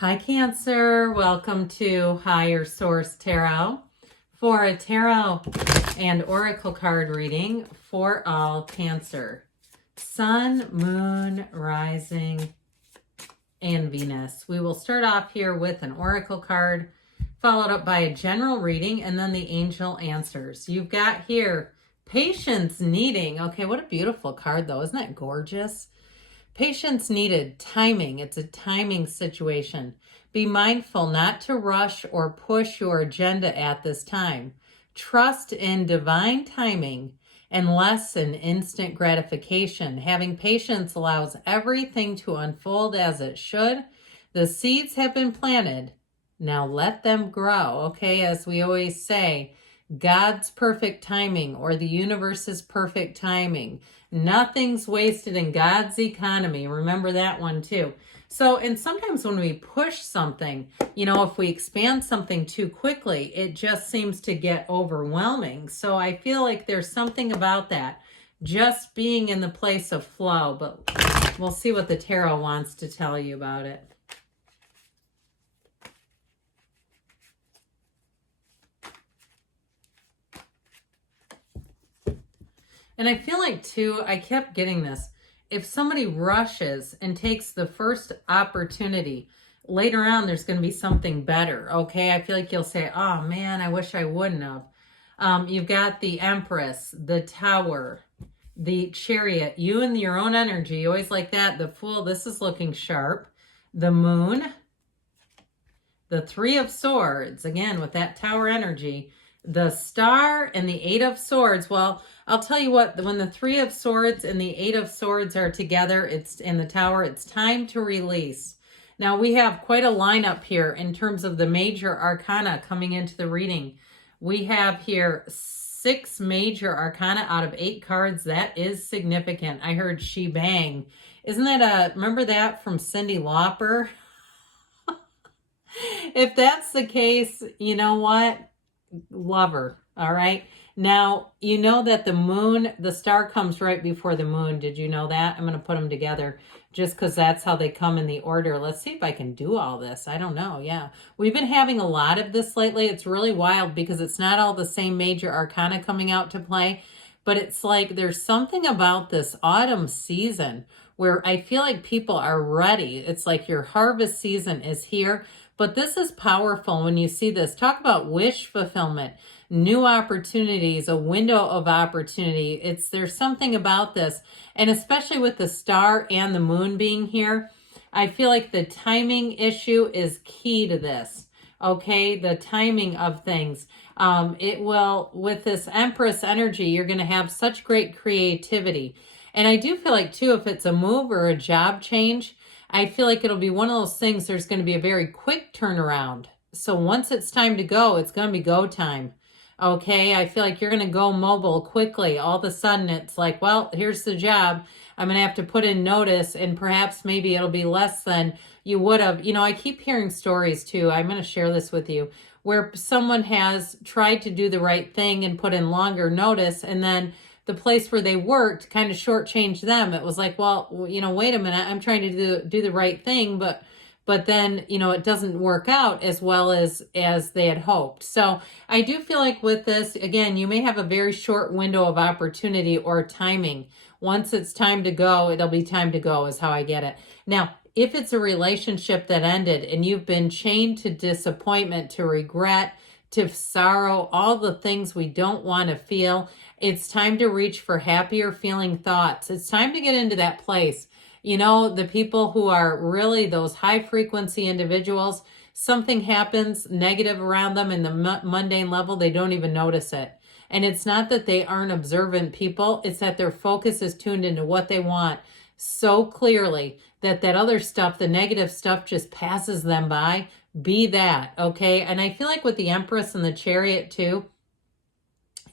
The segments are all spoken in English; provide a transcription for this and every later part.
Hi, Cancer. Welcome to Higher Source Tarot for a tarot and oracle card reading for all Cancer. Sun, Moon, Rising, and Venus. We will start off here with an oracle card, followed up by a general reading, and then the angel answers. You've got here patience needing. Okay, what a beautiful card, though. Isn't that gorgeous? Patience needed, timing. It's a timing situation. Be mindful not to rush or push your agenda at this time. Trust in divine timing and less in instant gratification. Having patience allows everything to unfold as it should. The seeds have been planted. Now let them grow. Okay, as we always say, God's perfect timing, or the universe's perfect timing. Nothing's wasted in God's economy. Remember that one too. So, and sometimes when we push something, if we expand something too quickly, it just seems to get overwhelming. So I feel like there's something about that, just being in the place of flow. But we'll see what the tarot wants to tell you about it. And I feel like, too, I kept getting this. If somebody rushes and takes the first opportunity, later on there's going to be something better, okay? I feel like you'll say, oh, man, I wish I wouldn't have. You've got the Empress, the Tower, the Chariot, you and your own energy, you always like that. The Fool, this is looking sharp. The Moon, the Three of Swords, again, with that Tower energy. The Star and the Eight of Swords. Well, I'll tell you what, when the Three of Swords and the Eight of Swords are together, it's in the Tower, it's time to release. Now, we have quite a lineup here in terms of the major arcana coming into the reading. We have here 6 major arcana out of 8 cards. That is significant. I heard she bang. Isn't that remember that from Cyndi Lauper? If that's the case, you know what? Love her. All right. Now, you know that the moon, the star comes right before the moon. Did you know that? I'm going to put them together just because that's how they come in the order. Let's see if I can do all this. I don't know. Yeah. We've been having a lot of this lately. It's really wild because it's not all the same major arcana coming out to play, but it's like there's something about this autumn season where I feel like people are ready. It's like your harvest season is here. But this is powerful when you see this. Talk about wish fulfillment, new opportunities, a window of opportunity. There's something about this. And especially with the star and the moon being here, I feel like the timing issue is key to this. Okay, the timing of things. It will, with this Empress energy, you're going to have such great creativity. And I do feel like, too, if it's a move or a job change, I feel like it'll be one of those things, there's going to be a very quick turnaround. So once it's time to go, it's going to be go time. Okay, I feel like you're going to go mobile quickly. All of a sudden, it's like, well, here's the job. I'm going to have to put in notice, and perhaps maybe it'll be less than you would have. I keep hearing stories, too. I'm going to share this with you, where someone has tried to do the right thing and put in longer notice, and then the place where they worked kind of shortchanged them. It was like, well, wait a minute, I'm trying to do the right thing, but then, it doesn't work out as well as they had hoped. So I do feel like with this, again, you may have a very short window of opportunity or timing. Once it's time to go, it'll be time to go is how I get it. Now, if it's a relationship that ended and you've been chained to disappointment, to regret, to sorrow, all the things we don't want to feel, it's time to reach for happier feeling thoughts. It's time to get into that place. The people who are really those high frequency individuals, something happens negative around them in the mundane level, they don't even notice it. And it's not that they aren't observant people, it's that their focus is tuned into what they want so clearly that other stuff, the negative stuff, just passes them by. Be that, okay? And I feel like with the Empress and the Chariot too,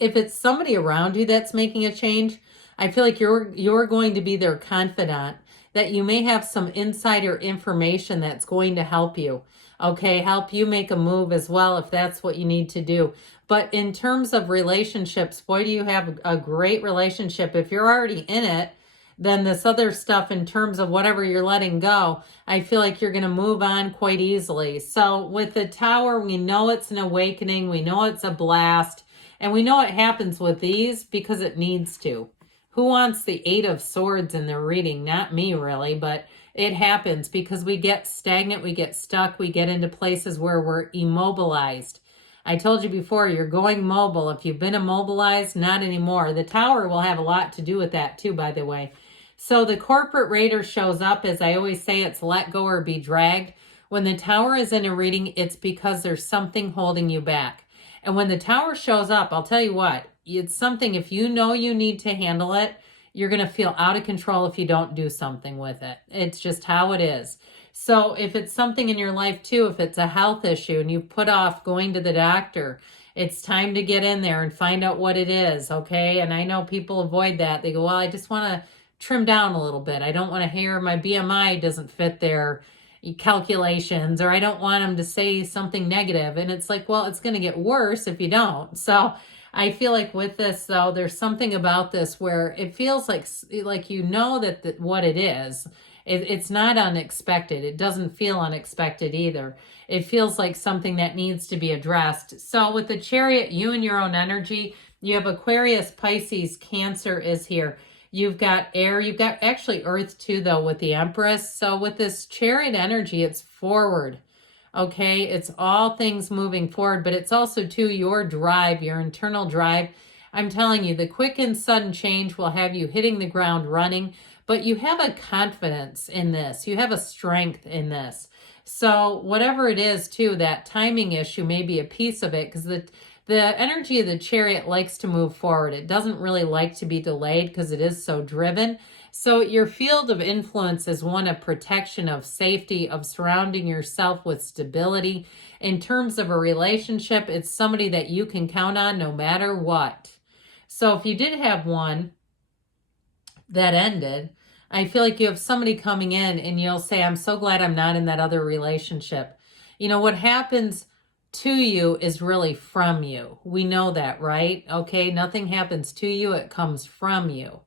if it's somebody around you that's making a change, I feel like you're going to be their confidant, that you may have some insider information that's going to help you, okay? Help you make a move as well if that's what you need to do. But in terms of relationships, boy, do you have a great relationship. If you're already in it, then this other stuff in terms of whatever you're letting go, I feel like you're going to move on quite easily. So with the Tower, we know it's an awakening. We know it's a blast. And we know it happens with these because it needs to. Who wants the Eight of Swords in their reading? Not me, really, but it happens because we get stagnant, we get stuck, we get into places where we're immobilized. I told you before, you're going mobile. If you've been immobilized, not anymore. The Tower will have a lot to do with that too, by the way. So the corporate raider shows up. As I always say, it's let go or be dragged. When the Tower is in a reading, it's because there's something holding you back. And when the Tower shows up, I'll tell you what, it's something, if you know you need to handle it, you're going to feel out of control if you don't do something with it. It's just how it is. So if it's something in your life too, if it's a health issue and you've put off going to the doctor, it's time to get in there and find out what it is, okay? And I know people avoid that. They go, well, I just want to trim down a little bit. I don't want to hear my BMI doesn't fit their calculations, or I don't want them to say something negative. And it's like, well, it's going to get worse if you don't. So I feel like with this, though, there's something about this where it feels like you know that what it is. It's not unexpected. It doesn't feel unexpected either. It feels like something that needs to be addressed. So with the Chariot, you and your own energy, you have Aquarius, Pisces, Cancer is here. You've got air. You've got actually earth too, though, with the Empress. So with this Chariot energy, it's forward. Okay, it's all things moving forward, but it's also too your drive, your internal drive. I'm telling you, the quick and sudden change will have you hitting the ground running, but you have a confidence in this. You have a strength in this. So whatever it is too, that timing issue may be a piece of it, because the energy of the Chariot likes to move forward. It doesn't really like to be delayed because it is so driven. So your field of influence is one of protection, of safety, of surrounding yourself with stability. In terms of a relationship, it's somebody that you can count on no matter what. So if you did have one that ended, I feel like you have somebody coming in and you'll say, I'm so glad I'm not in that other relationship. You know, what happens to you is really from you. We know that, right? Okay, nothing happens to you, it comes from you.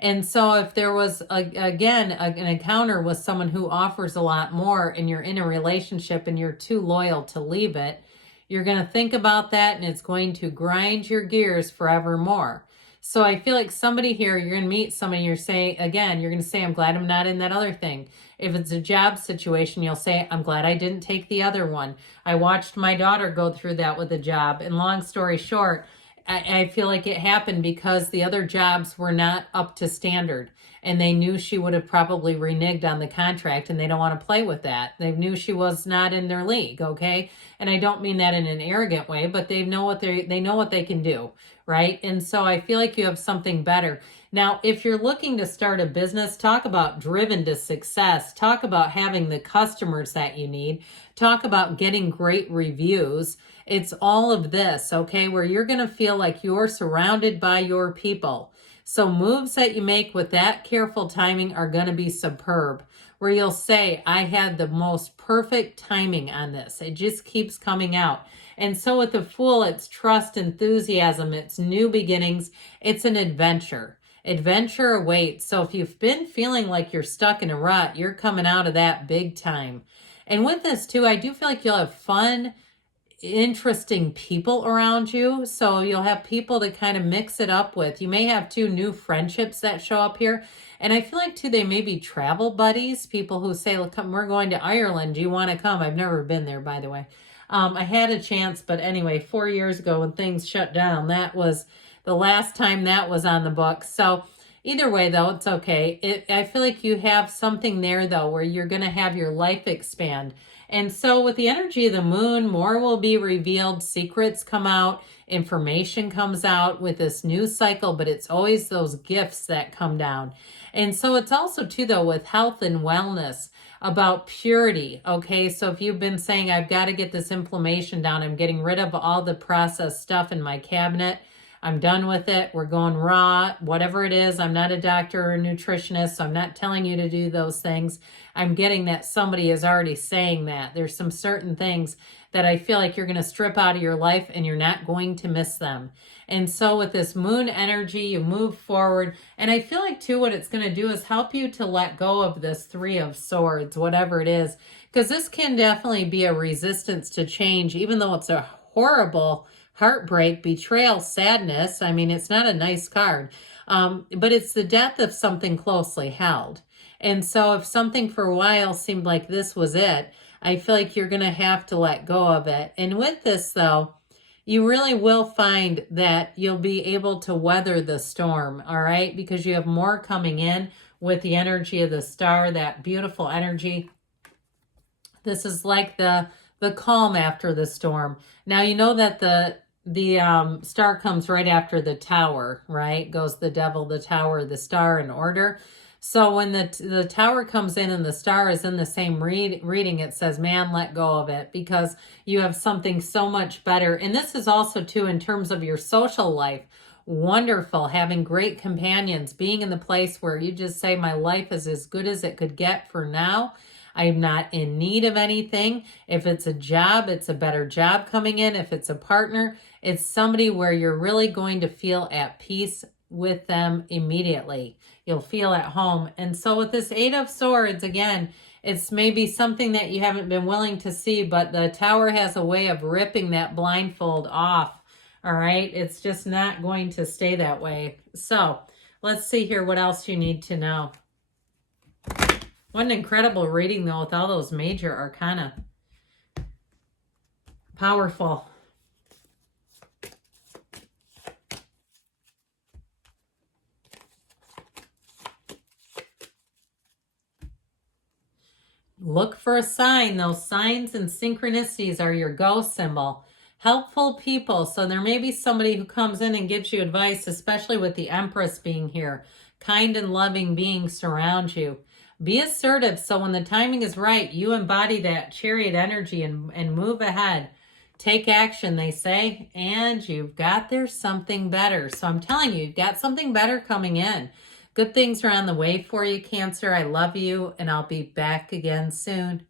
And so if there was, an encounter with someone who offers a lot more and you're in a relationship and you're too loyal to leave it, you're going to think about that and it's going to grind your gears forevermore. So I feel like somebody here, you're going to meet somebody, you're going to say, I'm glad I'm not in that other thing. If it's a job situation, you'll say, I'm glad I didn't take the other one. I watched my daughter go through that with a job. And long story short, I feel like it happened because the other jobs were not up to standard. And they knew she would have probably reneged on the contract, and they don't want to play with that. They knew she was not in their league, okay? And I don't mean that in an arrogant way, but they know what they can do, right? And so I feel like you have something better. Now, if you're looking to start a business, talk about driven to success. Talk about having the customers that you need. Talk about getting great reviews. It's all of this, okay, where you're going to feel like you're surrounded by your people. So moves that you make with that careful timing are going to be superb, where you'll say, I had the most perfect timing on this. It just keeps coming out. And so with the Fool, it's trust, enthusiasm, it's new beginnings, it's an adventure. Adventure awaits. So if you've been feeling like you're stuck in a rut, you're coming out of that big time. And with this too, I do feel like you'll have fun, interesting people around you. So you'll have people to kind of mix it up with. You may have two new friendships that show up here. And I feel like too, they may be travel buddies, people who say, look, we're going to Ireland. Do you want to come? I've never been there, by the way. I had a chance, but anyway, 4 years ago when things shut down, that was the last time that was on the books. So either way, though, it's okay. I feel like you have something there, though, where you're going to have your life expand. And so with the energy of the moon, more will be revealed, secrets come out, information comes out with this new cycle, but it's always those gifts that come down. And so it's also too, though, with health and wellness, about purity. Okay, so if you've been saying, I've got to get this inflammation down, I'm getting rid of all the processed stuff in my cabinet, I'm done with it. We're going raw, whatever it is. I'm not a doctor or a nutritionist, so I'm not telling you to do those things. I'm getting that somebody is already saying that. There's some certain things that I feel like you're going to strip out of your life and you're not going to miss them. And so with this moon energy, you move forward. And I feel like too, what it's going to do is help you to let go of this Three of Swords, whatever it is, because this can definitely be a resistance to change, even though it's a horrible heartbreak, betrayal, sadness. I mean, it's not a nice card, but it's the death of something closely held. And so if something for a while seemed like this was it, I feel like you're going to have to let go of it. And with this, though, you really will find that you'll be able to weather the storm, all right? Because you have more coming in with the energy of the star, that beautiful energy. This is like the calm after the storm. Now, you know that the star comes right after the tower, right? Goes the devil, the tower, the star in order. So when the tower comes in and the star is in the same reading, it says, man, let go of it, because you have something so much better. And this is also too in terms of your social life. Wonderful, having great companions, being in the place where you just say, my life is as good as it could get for now. I'm not in need of anything. If it's a job, it's a better job coming in. If it's a partner, it's somebody where you're really going to feel at peace with them immediately. You'll feel at home. And so with this Eight of Swords, again, it's maybe something that you haven't been willing to see, but the tower has a way of ripping that blindfold off. All right. It's just not going to stay that way. So let's see here what else you need to know. What an incredible reading, though, with all those major arcana. Powerful. Look for a sign. Those signs and synchronicities are your go symbol. Helpful people. So there may be somebody who comes in and gives you advice, especially with the Empress being here. Kind and loving beings surround you. Be assertive, so when the timing is right, you embody that Chariot energy and move ahead. Take action, they say, and you've got there's something better. So I'm telling you, you've got something better coming in. Good things are on the way for you, Cancer. I love you, and I'll be back again soon.